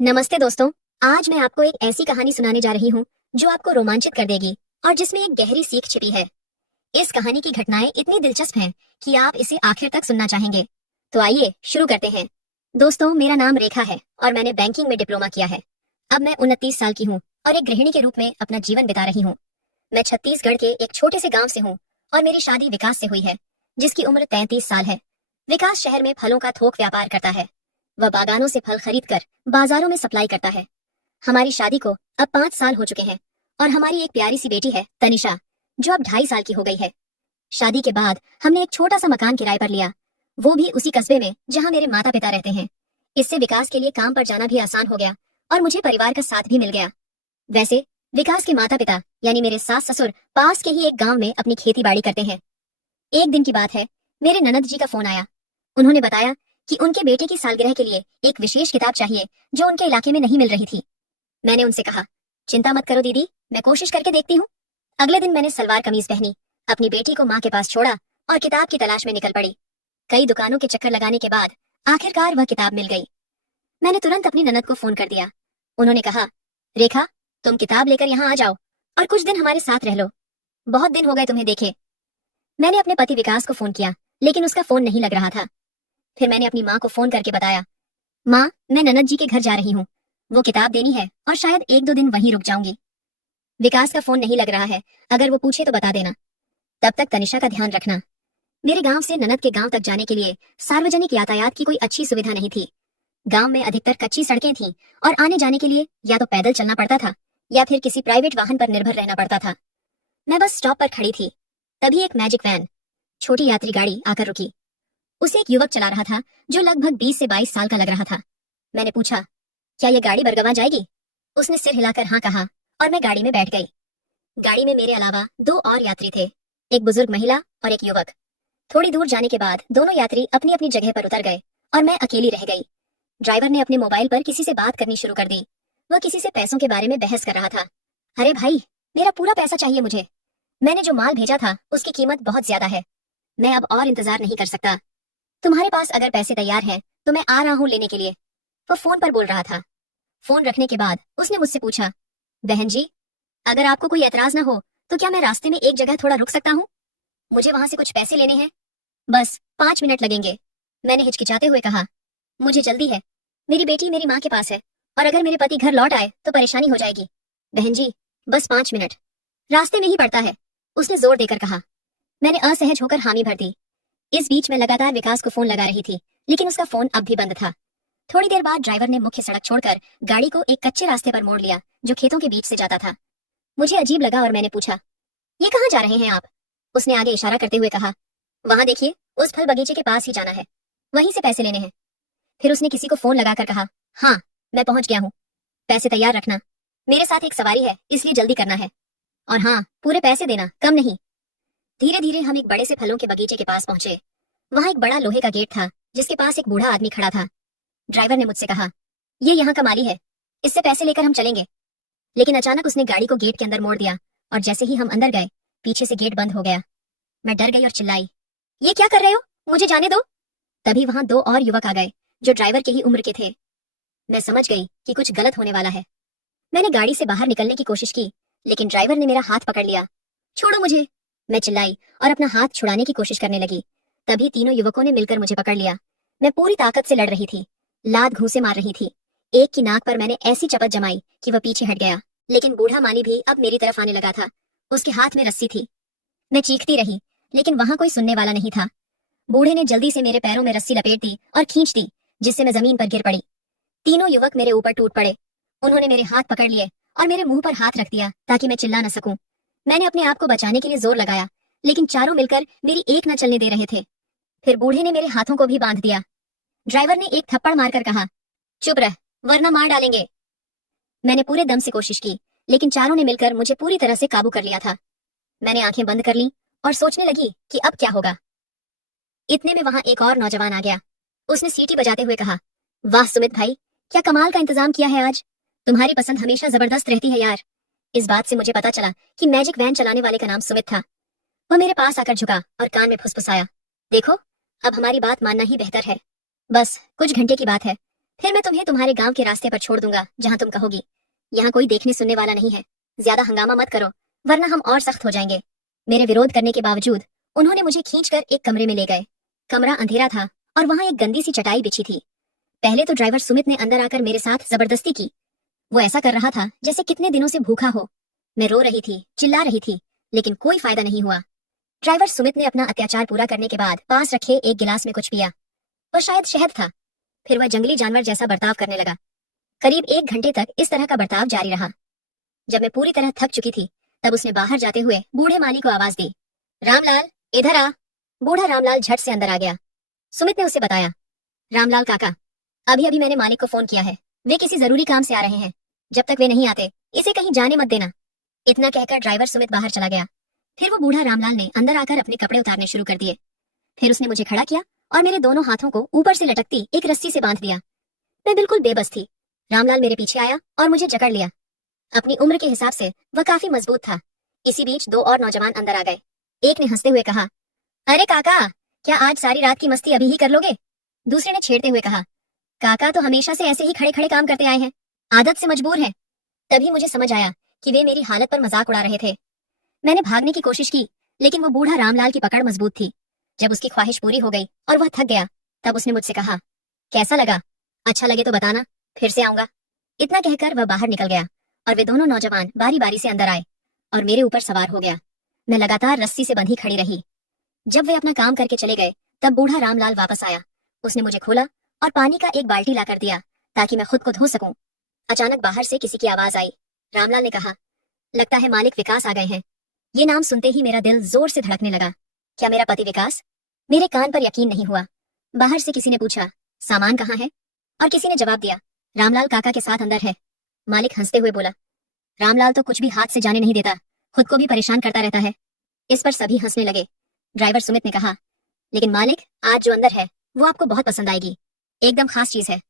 नमस्ते दोस्तों। आज मैं आपको एक ऐसी कहानी सुनाने जा रही हूँ जो आपको रोमांचित कर देगी और जिसमें एक गहरी सीख छिपी है। इस कहानी की घटनाएं इतनी दिलचस्प हैं कि आप इसे आखिर तक सुनना चाहेंगे। तो आइए शुरू करते हैं। दोस्तों, मेरा नाम रेखा है और मैंने बैंकिंग में डिप्लोमा किया है। अब मैं 29 साल की हूँ और एक गृहिणी के रूप में अपना जीवन बिता रही हूँ। मैं छत्तीसगढ़ के एक छोटे से गाँव से हूँ और मेरी शादी विकास से हुई है, जिसकी उम्र 33 साल है। विकास शहर में फलों का थोक व्यापार करता है। वह बागानों से फल खरीद कर बाजारों में सप्लाई करता है। हमारी शादी को अब 5 साल हो चुके हैं और हमारी एक प्यारी सी बेटी है तनिषा, जो अब 2.5 साल की हो गई है। शादी के बाद हमने एक छोटा सा मकान किराए पर लिया, वो भी उसी कस्बे में जहाँ मेरे माता पिता रहते हैं। इससे विकास के लिए काम पर जाना भी आसान हो गया और मुझे परिवार का साथ भी मिल गया। वैसे विकास के माता पिता यानी मेरे सास ससुर पास के ही एक गांव में अपनी खेती बाड़ी करते हैं। एक दिन की बात है, मेरे ननद जी का फोन आया। उन्होंने बताया कि उनके बेटे की सालगिरह के लिए एक विशेष किताब चाहिए जो उनके इलाके में नहीं मिल रही थी। मैंने उनसे कहा, चिंता मत करो दीदी, मैं कोशिश करके देखती हूँ। अगले दिन मैंने सलवार कमीज पहनी, अपनी बेटी को माँ के पास छोड़ा और किताब की तलाश में निकल पड़ी। कई दुकानों के चक्कर लगाने के बाद आखिरकार वह किताब मिल गई। मैंने तुरंत अपनी ननद को फोन कर दिया। उन्होंने कहा, रेखा, तुम किताब लेकर यहाँ आ जाओ और कुछ दिन हमारे साथ रह लो। बहुत दिन हो गए तुम्हें देखे। मैंने अपने पति विकास को फोन किया, लेकिन उसका फोन नहीं लग रहा था। फिर मैंने अपनी माँ को फोन करके बताया, माँ, मैं ननद जी के घर जा रही हूँ, वो किताब देनी है और शायद 1-2 दिन वहीं रुक जाऊंगी। विकास का फोन नहीं लग रहा है, अगर वो पूछे तो बता देना। तब तक तनिषा का ध्यान रखना। मेरे गांव से ननद के गांव तक जाने के लिए सार्वजनिक यातायात की कोई अच्छी सुविधा नहीं थी। गांव में अधिकतर कच्ची सड़कें थीं और आने जाने के लिए या तो पैदल चलना पड़ता था या फिर किसी प्राइवेट वाहन पर निर्भर रहना पड़ता था। मैं बस स्टॉप पर खड़ी थी, तभी एक मैजिक वैन, छोटी यात्री गाड़ी आकर रुकी। उसे एक युवक चला रहा था जो लगभग 20 से 22 साल का लग रहा था। मैंने पूछा, क्या यह गाड़ी बरगवां जाएगी? उसने सिर हिलाकर हाँ कहा और मैं गाड़ी में बैठ गई। गाड़ी में मेरे अलावा 2 और यात्री थे, एक बुजुर्ग महिला और एक युवक। थोड़ी दूर जाने के बाद दोनों यात्री अपनी अपनी जगह पर उतर गए और मैं अकेली रह गई। ड्राइवर ने अपने मोबाइल पर किसी से बात करनी शुरू कर दी। वह किसी से पैसों के बारे में बहस कर रहा था। अरे भाई, मेरा पूरा पैसा चाहिए मुझे। मैंने जो माल भेजा था उसकी कीमत बहुत ज्यादा है। मैं अब और इंतजार नहीं कर सकता। तुम्हारे पास अगर पैसे तैयार हैं तो मैं आ रहा हूँ लेने के लिए। वो फोन पर बोल रहा था। फोन रखने के बाद उसने मुझसे पूछा, बहन जी, अगर आपको कोई एतराज ना हो तो क्या मैं रास्ते में एक जगह थोड़ा रुक सकता हूँ? मुझे वहां से कुछ पैसे लेने हैं। बस 5 मिनट लगेंगे। मैंने हिचकिचाते हुए कहा, मुझे जल्दी है, मेरी बेटी मेरी माँ के पास है और अगर मेरे पति घर लौट आए तो परेशानी हो जाएगी। बहन जी, बस 5 मिनट, रास्ते में ही पड़ता है, उसने जोर देकर कहा। मैंने असहज होकर हामी भर दी। इस बीच मैं लगातार विकास को फोन लगा रही थी, लेकिन उसका फोन अब भी बंद था। थोड़ी देर बाद ड्राइवर ने मुख्य सड़क छोड़कर गाड़ी को एक कच्चे रास्ते पर मोड़ लिया जो खेतों के बीच से जाता था। मुझे अजीब लगा और मैंने पूछा, ये कहाँ जा रहे हैं आप? उसने आगे इशारा करते हुए कहा, वहां देखिए, उस फल बगीचे के पास ही जाना है, वहीं से पैसे लेने हैं। फिर उसने किसी को फोन लगाकर कहा, हाँ, मैं पहुंच गया हूँ, पैसे तैयार रखना, मेरे साथ एक सवारी है इसलिए जल्दी करना है, और हाँ, पूरे पैसे देना, कम नहीं। धीरे धीरे हम एक बड़े से फलों के बगीचे के पास पहुंचे। वहां एक बड़ा लोहे का गेट था जिसके पास एक बूढ़ा आदमी खड़ा था। ड्राइवर ने मुझसे कहा, ये यहाँ का माली है, इससे पैसे लेकर हम चलेंगे। लेकिन अचानक उसने गाड़ी को गेट के अंदर मोड़ दिया और जैसे ही हम अंदर गए, पीछे से गेट बंद हो गया। मैं डर गई और चिल्लाई, ये क्या कर रहे हो, मुझे जाने दो। तभी वहां 2 और युवक आ गए जो ड्राइवर के ही उम्र के थे। मैं समझ गई कि कुछ गलत होने वाला है। मैंने गाड़ी से बाहर निकलने की कोशिश की, लेकिन ड्राइवर ने मेरा हाथ पकड़ लिया। छोड़ो मुझे, मैं चिल्लाई और अपना हाथ छुड़ाने की कोशिश करने लगी। तभी तीनों युवकों ने मिलकर मुझे पकड़ लिया। मैं पूरी ताकत से लड़ रही थी, लात घूंसे मार रही थी। एक की नाक पर मैंने ऐसी चपत जमाई कि वह पीछे हट गया, लेकिन बूढ़ा माली भी अब मेरी तरफ आने लगा था। उसके हाथ में रस्सी थी। मैं चीखती रही, लेकिन वहां कोई सुनने वाला नहीं था। बूढ़े ने जल्दी से मेरे पैरों में रस्सी लपेट दी और खींच दी, जिससे मैं जमीन पर गिर पड़ी। तीनों युवक मेरे ऊपर टूट पड़े। उन्होंने मेरे हाथ पकड़ लिए और मेरे मुंह पर हाथ रख दिया ताकि मैं चिल्ला न सकूं। मैंने अपने आप को बचाने के लिए जोर लगाया, लेकिन चारों मिलकर मेरी एक न चलने दे रहे थे। फिर बूढ़े ने मेरे हाथों को भी बांध दिया। ड्राइवर ने एक थप्पड़ मारकर कहा, चुप रह, वरना मार डालेंगे। मैंने पूरे दम से कोशिश की, लेकिन चारों ने मिलकर मुझे पूरी तरह से काबू कर लिया था। मैंने आंखें बंद कर लीं और सोचने लगी कि अब क्या होगा। इतने में वहां एक और नौजवान आ गया। उसने सीटी बजाते हुए कहा, वाह सुमित भाई, क्या कमाल का इंतजाम किया है आज। तुम्हारी पसंद हमेशा जबरदस्त रहती है यार। इस बात से मुझे पता चला कि मैजिक वैन चलाने वाले का नाम सुमित था। वह मेरे पास आकर झुका और कान में फुसफुसाया, देखो, अब हमारी बात मानना ही बेहतर है। बस कुछ घंटे की बात है, फिर मैं तुम्हें तुम्हारे गांव के रास्ते पर छोड़ दूंगा जहां तुम कहोगी। यहाँ कोई देखने सुनने वाला नहीं है। ज्यादा हंगामा मत करो, वरना हम और सख्त हो जाएंगे। मेरे विरोध करने के बावजूद उन्होंने मुझे खींचकर एक कमरे में ले गए। कमरा अंधेरा था और वहां एक गंदी सी चटाई बिछी थी। पहले तो ड्राइवर सुमित ने अंदर आकर मेरे साथ जबरदस्ती की। वो ऐसा कर रहा था जैसे कितने दिनों से भूखा हो। मैं रो रही थी, चिल्ला रही थी, लेकिन कोई फायदा नहीं हुआ। ड्राइवर सुमित ने अपना अत्याचार पूरा करने के बाद पास रखे एक गिलास में कुछ पिया। वह शायद शहद था। फिर वह जंगली जानवर जैसा बर्ताव करने लगा। करीब 1 घंटे तक इस तरह का बर्ताव जारी रहा। जब मैं पूरी तरह थक चुकी थी, तब उसने बाहर जाते हुए बूढ़े माली को आवाज दी, रामलाल इधर आ। बूढ़ा रामलाल झट से अंदर आ गया। सुमित ने उसे बताया, रामलाल काका, अभी अभी मैंने मालिक को फोन किया है। वे किसी जरूरी काम से आ रहे हैं। जब तक वे नहीं आते इसे कहीं जाने मत देना। इतना कहकर ड्राइवर सुमित बाहर चला गया। फिर वो बूढ़ा रामलाल ने अंदर आकर अपने कपड़े उतारने शुरू कर दिए। फिर उसने मुझे खड़ा किया और मेरे दोनों हाथों को ऊपर से लटकती एक रस्सी से बांध दिया। मैं बिल्कुल बेबस थी। रामलाल मेरे पीछे आया और मुझे जकड़ लिया। अपनी उम्र के हिसाब से वह काफी मजबूत था। इसी बीच 2 और नौजवान अंदर आ गए। एक ने हंसते हुए कहा, अरे काका, क्या आज सारी रात की मस्ती अभी ही कर लोगे? दूसरे ने छेड़ते हुए कहा, काका तो हमेशा से ऐसे ही खड़े खड़े काम करते आए हैं, आदत से मजबूर है। तभी मुझे समझ आया कि वे मेरी हालत पर मजाक उड़ा रहे थे। मैंने भागने की कोशिश की, लेकिन वो बूढ़ा रामलाल की पकड़ मजबूत थी। जब उसकी ख्वाहिश पूरी हो गई और वह थक गया, तब उसने मुझसे कहा, कैसा लगा? अच्छा लगे तो बताना, फिर से आऊंगा। इतना कहकर वह बाहर निकल गया और वे दोनों नौजवान बारी बारी से अंदर आए और मेरे ऊपर सवार हो गया। मैं लगातार रस्सी से बंधी खड़ी रही। जब वे अपना काम करके चले गए, तब बूढ़ा रामलाल वापस आया। उसने मुझे खोला और पानी का एक बाल्टी लाकर दिया ताकि मैं खुद को धो सकूं। अचानक बाहर से किसी की आवाज आई। रामलाल ने कहा, लगता है मालिक विकास आ गए हैं। ये नाम सुनते ही मेरा दिल जोर से धड़कने लगा। क्या मेरा पति विकास? मेरे कान पर यकीन नहीं हुआ। बाहर से किसी ने पूछा, सामान कहाँ है? और किसी ने जवाब दिया, रामलाल काका के साथ अंदर है। मालिक हंसते हुए बोला, रामलाल तो कुछ भी हाथ से जाने नहीं देता, खुद को भी परेशान करता रहता है। इस पर सभी हंसने लगे। ड्राइवर सुमित ने कहा, लेकिन मालिक, आज जो अंदर है वो आपको बहुत पसंद आएगी, एकदम खास चीज है।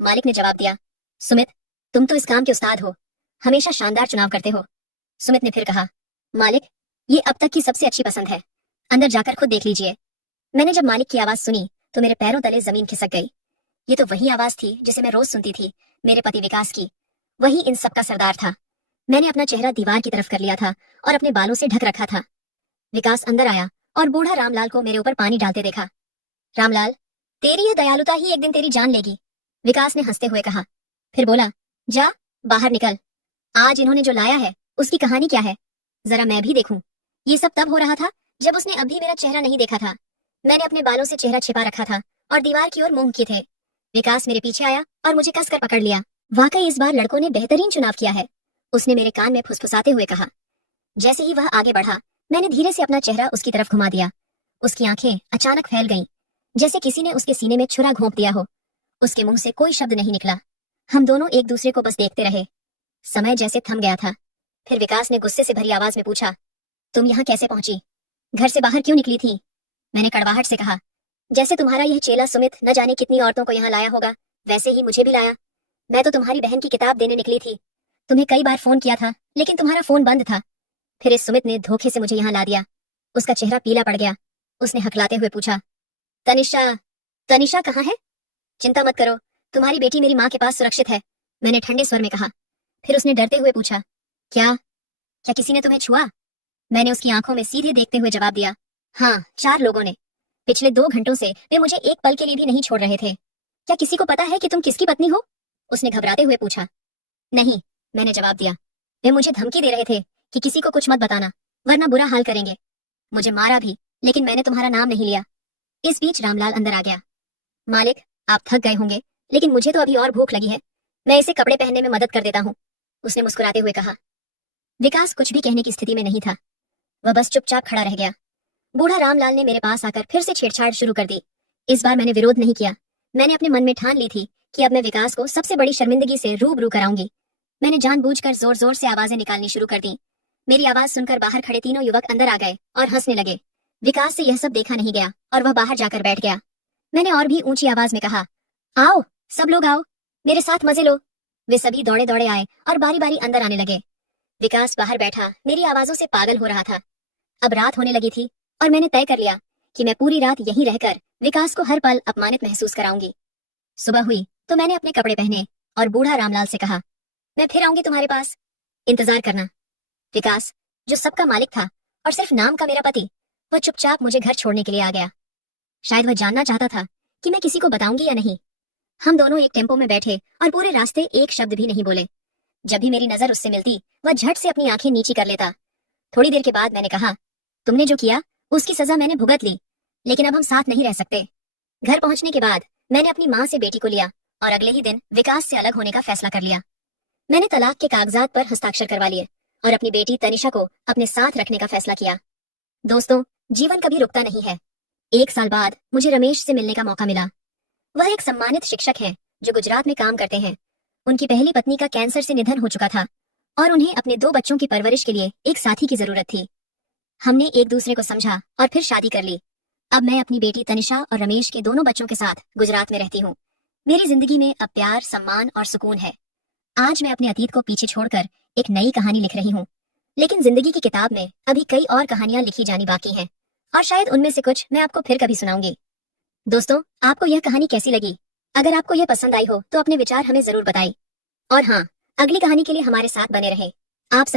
मालिक ने जवाब दिया, सुमित, तुम तो इस काम के उस्ताद हो, हमेशा शानदार चुनाव करते हो। सुमित ने फिर कहा, मालिक, ये अब तक की सबसे अच्छी पसंद है, अंदर जाकर खुद देख लीजिए। मैंने जब मालिक की आवाज सुनी तो मेरे पैरों तले जमीन खिसक गई। ये तो वही आवाज थी जिसे मैं रोज सुनती थी, मेरे पति विकास की। वही इन सबका सरदार था। मैंने अपना चेहरा दीवार की तरफ कर लिया था और अपने बालों से ढक रखा था। विकास अंदर आया और बूढ़ा रामलाल को मेरे ऊपर पानी डालते देखा। रामलाल, तेरी यह दयालुता ही एक दिन तेरी जान लेगी, विकास ने हंसते हुए कहा। फिर बोला, जा बाहर निकल। आज इन्होंने जो लाया है उसकी कहानी क्या है, जरा मैं भी देखूं। ये सब तब हो रहा था जब उसने अभी मेरा चेहरा नहीं देखा था। मैंने अपने बालों से चेहरा छिपा रखा था और दीवार की ओर मुंह किए थे। विकास मेरे पीछे आया और मुझे कसकर पकड़ लिया। वाकई इस बार लड़कों ने बेहतरीन चुनाव किया है, उसने मेरे कान में फुसफुसाते हुए कहा। जैसे ही वह आगे बढ़ा, मैंने धीरे से अपना चेहरा उसकी तरफ घुमा दिया। उसकी आंखें अचानक फैल गईं, जैसे किसी ने उसके सीने में छुरा घोंप दिया हो। उसके मुंह से कोई शब्द नहीं निकला। हम दोनों एक दूसरे को बस देखते रहे। समय जैसे थम गया था। फिर विकास ने गुस्से से भरी आवाज में पूछा, तुम यहाँ कैसे पहुंची? घर से बाहर क्यों निकली थी? मैंने कड़वाहट से कहा, जैसे तुम्हारा यह चेला सुमित न जाने कितनी औरतों को यहाँ लाया होगा, वैसे ही मुझे भी लाया। मैं तो तुम्हारी बहन की किताब देने निकली थी। तुम्हें कई बार फोन किया था, लेकिन तुम्हारा फोन बंद था। फिर इस सुमित ने धोखे से मुझे यहाँ ला दिया। उसका चेहरा पीला पड़ गया। उसने हकलाते हुए पूछा, तनिषा, तनिषा कहाँ है? चिंता मत करो, तुम्हारी बेटी मेरी माँ के पास सुरक्षित है, मैंने ठंडे स्वर में कहा। फिर उसने डरते हुए पूछा, क्या क्या किसी ने तुम्हें छुआ? मैंने उसकी आंखों में सीधे देखते हुए जवाब दिया, हाँ, 4 लोगों ने। पिछले 2 घंटों से वे मुझे एक पल के लिए भी नहीं छोड़ रहे थे। क्या किसी को पता है कि तुम किसकी पत्नी हो? उसने घबराते हुए पूछा। नहीं, मैंने जवाब दिया। वे मुझे धमकी दे रहे थे कि किसी को कुछ मत बताना, वरना बुरा हाल करेंगे। मुझे मारा भी, लेकिन मैंने तुम्हारा नाम नहीं लिया। इस बीच रामलाल अंदर आ गया। मालिक, आप थक गए होंगे, लेकिन मुझे तो अभी और भूख लगी है, मैं इसे कपड़े पहनने में मदद कर देता हूँ, उसने मुस्कुराते हुए कहा। विकास कुछ भी कहने की स्थिति में नहीं था। वह बस चुपचाप खड़ा रह गया। बूढ़ा रामलाल ने मेरे पास आकर फिर से छेड़छाड़ शुरू कर दी। इस बार मैंने विरोध नहीं किया। मैंने अपने मन में ठान ली थी कि अब मैं विकास को सबसे बड़ी शर्मिंदगी से रूबरू कराऊंगी। मैंने जानबूझकर जोर जोर से आवाजें निकालनी शुरू कर दी। मेरी आवाज सुनकर बाहर खड़े तीनों युवक अंदर आ गए और हंसने लगे। विकास से यह सब देखा नहीं गया और वह बाहर जाकर बैठ गया। मैंने और भी ऊंची आवाज में कहा, आओ सब लोग आओ, मेरे साथ मजे लो। वे सभी दौड़े दौड़े आए और बारी बारी अंदर आने लगे। विकास बाहर बैठा मेरी आवाजों से पागल हो रहा था। अब रात होने लगी थी और मैंने तय कर लिया कि मैं पूरी रात यहीं रहकर विकास को हर पल अपमानित महसूस कराऊंगी। सुबह हुई तो मैंने अपने कपड़े पहने और बूढ़ा रामलाल से कहा, मैं फिर आऊंगी तुम्हारे पास, इंतजार करना। विकास, जो सबका मालिक था और सिर्फ नाम का मेरा पति, वो चुपचाप मुझे घर छोड़ने के लिए आ गया। शायद वह जानना चाहता था कि मैं किसी को बताऊंगी या नहीं। हम दोनों एक टेम्पो में बैठे और पूरे रास्ते एक शब्द भी नहीं बोले। जब भी मेरी नजर उससे मिलती, वह झट से अपनी आंखें नीची कर लेता। थोड़ी देर के बाद मैंने कहा, तुमने जो किया उसकी सजा मैंने भुगत ली, लेकिन अब हम साथ नहीं रह सकते। घर पहुंचने के बाद मैंने अपनी माँ से बेटी को लिया और अगले ही दिन विकास से अलग होने का फैसला कर लिया। मैंने तलाक के कागजात पर हस्ताक्षर करवा लिए और अपनी बेटी तनिषा को अपने साथ रखने का फैसला किया। दोस्तों, जीवन कभी रुकता नहीं है। 1 साल बाद मुझे रमेश से मिलने का मौका मिला। वह एक सम्मानित शिक्षक हैं जो गुजरात में काम करते हैं। उनकी पहली पत्नी का कैंसर से निधन हो चुका था और उन्हें अपने 2 बच्चों की परवरिश के लिए एक साथी की जरूरत थी। हमने एक दूसरे को समझा और फिर शादी कर ली। अब मैं अपनी बेटी तनिषा और रमेश के दोनों बच्चों के साथ गुजरात में रहती हूँ। मेरी जिंदगी में अब प्यार, सम्मान और सुकून है। आज मैं अपने अतीत को पीछे छोड़कर एक नई कहानी लिख रही हूँ, लेकिन जिंदगी की किताब में अभी कई और कहानियां लिखी जानी बाकी हैं और शायद उनमें से कुछ मैं आपको फिर कभी सुनाऊंगी। दोस्तों, आपको यह कहानी कैसी लगी? अगर आपको यह पसंद आई हो तो अपने विचार हमें जरूर बताइए। और हाँ, अगली कहानी के लिए हमारे साथ बने रहें। आप सब